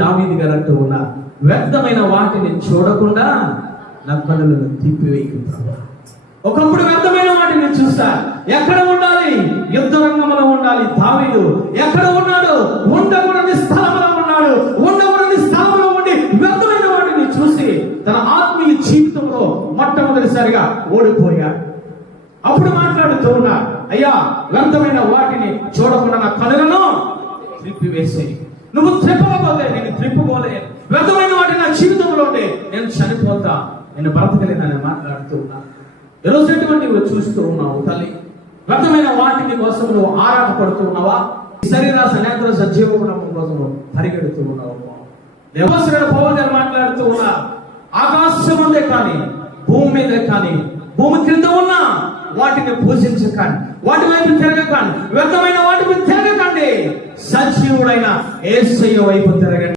దావీదు గారు అంటూ ఉన్నారు, వ్యర్థమైన వాటిని చూడకుండా నా కన్నులను తిప్పివేయకు ప్రభువా. ఒకప్పుడు వ్యర్థమైన వాటిని చూస్తా, ఎక్కడ ఉండాలి? యుద్ధ రంగంలో ఉండాలి. దావీదు ఎక్కడ ఉన్నాడు? ఉండకూడని స్థలంలో ఉన్నాడు. ఉండకూడని స్థలంలో ఉండి వ్యర్థమైన వాటిని చూసి తన ఆత్మీయ జీవితంలో మొట్టమొదటిసారిగా ఓడిపోయాడు. అప్పుడు మాట్లాడుతూ ఉన్నా, అయ్యా వ్యర్థమైన వాటిని చూడకుండా నా కనులను త్రిప్పివేసేయి. నువ్వు త్రిప్పకపోతే నేను త్రిప్పుకోలే. వ్యర్థమైన వాటి నా జీవితంలో ఉంటే నేను చనిపోతా, నేను బ్రతకలేనని మాట్లాడుతూ ఉన్నా. ఈరోజు నువ్వు చూస్తూ ఉన్నావు తల్లి, వ్యర్థమైన వాటిని కోసం నువ్వు ఆరాట పడుతూ ఉన్నావా? శరీరాస నేత్ర సజీవనం కోసం పరిగెడుతూ ఉన్నావు. దేవశ్వరుడు పౌలు గారు మాట్లాడుతూ ఉన్నా, ఆకాశం ఉందే కానీ భూమి మీదే కానీ భూమి క్రింద ఉన్నా వాటిని పూజించకండి, వాటి వైపు తిరగకండి, వ్యర్థమైన వాటి మీద తిరగకండి, సజీవుడైన యేసయ్య వైపు తిరగండి.